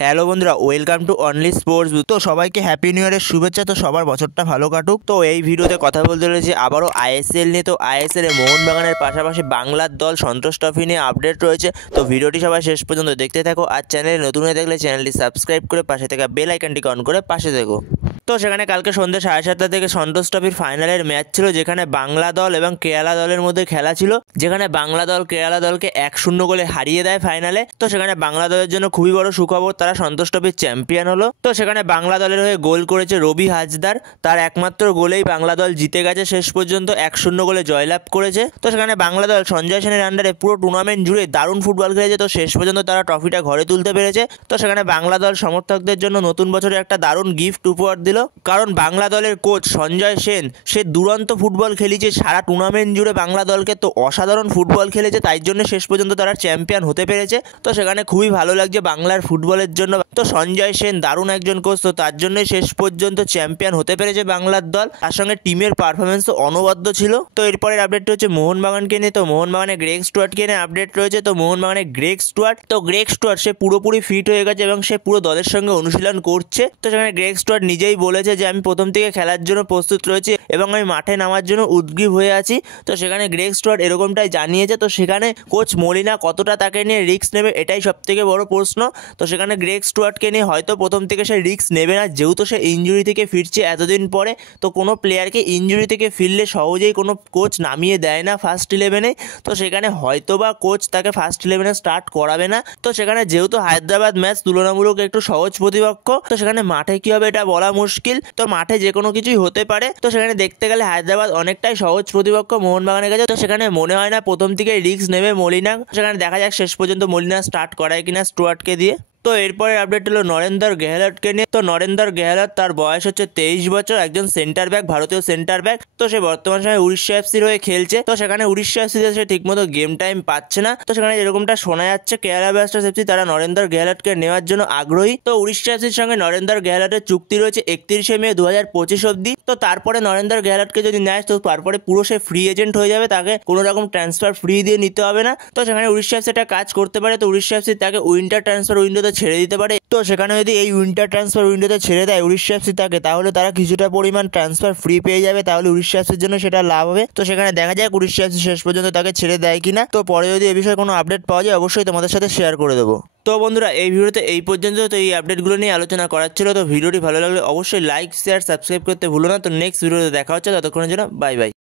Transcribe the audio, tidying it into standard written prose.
Hello বন্ধুরা, welcome to only sports. তো সবাইকে হ্যাপি নিউ ইয়ারের শুভেচ্ছা। তো সবার বছরটা ভালো কাটুক। তো এই ভিডিওতে কথা বলতে রয়েছে আবারও আইএসএল নিয়ে। তো আইএসএল এ মোহনবাগানের পাশাপাশি বাংলার দল সন্তোষ ট্রফি নিয়ে আপডেট রয়েছে। তো ভিডিওটি সবাই শেষ পর্যন্ত দেখতে থাকো। আর চ্যানেলে নতুন হয়ে থাকলে চ্যানেলটি সাবস্ক্রাইব করে পাশে থাকা বেল আইকনটিকে অন করে পাশে থেকো। তো সেখানে কালকে সন্ধ্যে 7:30 থেকে সন্তোষ ট্রফির ফাইনালের ম্যাচ ছিল, যেখানে বাংলা দল এবং কেরালা দলের মধ্যে খেলা ছিল, যেখানে বাংলা দল কেরালা দলকে 1-0 গোলে হারিয়ে দেয় ফাইনালে। তো সেখানে বাংলা দলের জন্য খুবই বড় সুখবর, তারা সন্তোষ ট্রফির চ্যাম্পিয়ন হলো। তো সেখানে বাংলা দলের হয়ে গোল করেছে রবি হাজদার, তার একমাত্র গোলেই বাংলা দল জিতে গেছে, শেষ পর্যন্ত 1-0 গোলে জয়লাভ করেছে। তো সেখানে বাংলা দল সঞ্জয় সেনের আন্ডারে পুরো টুর্নামেন্ট জুড়ে দারুণ ফুটবল খেলেছে। তো শেষ পর্যন্ত তারা ট্রফিটা ঘরে তুলতে পেরেছে। তো সেখানে বাংলা দল সমর্থকদের জন্য নতুন বছরে একটা দারুণ গিফট উপহার দিল, কারণ বাংলা দলের কোচ সঞ্জয় সেন সে দুরন্ত ফুটবল খেলেছে সারা টুর্নামেন্ট জুড়ে বাংলা দলকে, তো অসাধারণ ফুটবল খেলেছে, তাই জন্য শেষ পর্যন্ত তারা চ্যাম্পিয়ন হতে পেরেছে। তো সেখানে খুবই ভালো লাগছে বাংলার ফুটবলের জন্য। তো সঞ্জয় সেন দারুণ একজন কোচ, তো তার জন্যই শেষ পর্যন্ত চ্যাম্পিয়ন হতে পেরেছে বাংলার দল। তার সঙ্গে টিমের পারফরমেন্স তো অনবদ্য ছিল। তো এরপরের আপডেট হচ্ছে মোহনবাগানকে নিয়ে। তো মোহনবাগানে গ্রেগ স্টুয়ার্টকে নিয়ে আপডেট রয়েছে। তো মোহনবাগানে গ্রেগ স্টুয়ার্ট সে পুরোপুরি ফিট হয়ে গেছে এবং সে পুরো দলের সঙ্গে অনুশীলন করছে। তো সেখানে গ্রেগ স্টুয়ার্ট নিজেই বলেছে যে আমি প্রথম থেকে খেলার জন্য প্রস্তুত রয়েছি এবং আমি মাঠে নামার জন্য উদগ্রীব হয়ে আছি। তো সেখানে গ্রেগ স্টুয়ার্ট এরকমটাই জানিয়েছে। তো সেখানে কোচ মলিনা কতটা তাকে নিয়ে রিস্ক নেবে, এটাই সব থেকে বড় প্রশ্ন। তো সেখানে গ্রেগ স্টুয়ার্টকে নিয়ে হয়তো প্রথম থেকে সে রিস্ক নেবে না, যেহেতু সে ইনজুরি থেকে ফিরছে এতদিন পরে। তো কোনো প্লেয়ারকে ইনজুরি থেকে ফিরলে সহজেই কোনো কোচ নামিয়ে দেয় না ফার্স্ট 11-এ। তো সেখানে হয়তো বা কোচ তাকে ফার্স্ট 11-এ স্টার্ট করাবে না। তো সেখানে যেহেতু হায়দ্রাবাদ ম্যাচ তুলনামূলক একটু সহজ প্রতিপক্ষ, তো সেখানে মাঠে কি হবে এটা বলা মুশকিল। তো মাঠে যে কোনো কিছুই হতে পারে। তো সেখানে দেখতে গেলে হায়দ্রাবাদ অনেকটাই সহজ প্রতিপক্ষ মোহনবাগানের কাছে। তো সেখানে মনে হয় না প্রথম থেকে রিস্ক নেবে মলিনা। সেখানে দেখা যাক শেষ পর্যন্ত মলিনা স্টার্ট করায় কিনা স্টুয়ার্টকে দিয়ে। তো এরপরের আপডেট হলো নরেন্দর গেহলটকে নিয়ে। তো নরেন্দর গেহলট, তার বয়স হচ্ছে 23 বছর, একজন সেন্টার ব্যাক, ভারতীয় সেন্টার ব্যাক। তো সে বর্তমান সময়ে উড়িষ্যা এফসির হয়ে খেলছে। তো সেখানে উড়িষ্যা এফসিতে সে ঠিকমতো গেম টাইম পাচ্ছে না। তো সেখানে এরকমটা শোনা যাচ্ছে কেরালা ব্লাস্টার্স এফসি তারা নরেন্দর গেহলটকে নেওয়ার জন্য আগ্রহী। তো উড়িষ্যা এফসির সঙ্গে নরেন্দর গেহলটের চুক্তি রয়েছে 31 মে 2025 অব্দি। তো তারপরে নরেন্দর গেহলটকে যদি নেয় তো তারপরে পুরো সে ফ্রি এজেন্ট হয়ে যাবে, তাকে কোনো রকম ট্রান্সফার ফ্রি দিয়ে নিতে হবে না। তো সেখানে উড়িষ্যা এফসি একটা কাজ করতে পারে। তো উড়িষ্যা এফসি তাকে উইন্টার ট্রান্সফার উইন্ডোতে ছেড়ে দিতে পারে। তো সেখানে যদি এই উইন্টার ট্রান্সফার উইন্ডোতে ছেড়ে দেয় উড়িষ্যা এফসি তাকে, তাহলে তারা কিছুটা পরিমাণ ট্রান্সফার ফ্রি পেয়ে যাবে, তাহলে উড়িষ্যা এফসির জন্য সেটা লাভ হবে। তো সেখানে দেখা যাক উড়িষ্যা এফসি শেষ পর্যন্ত তাকে ছেড়ে দেয় কিনা। তো পরে যদি এ বিষয়ে কোনো আপডেট পাওয়া যায় অবশ্যই তোমাদের সাথে শেয়ার করে দেবো। তো বন্ধুরা, এই ভিডিওতে এই পর্যন্ত। তো এই আপডেটগুলো নিয়ে আলোচনা করার ছিল। তো ভিডিওটি ভালো লাগলে অবশ্যই লাইক শেয়ার সাবস্ক্রাইব করতে ভুলো না। তো নেক্সট ভিডিওতে দেখা হচ্ছে, ততক্ষণের জন্য বাই বাই।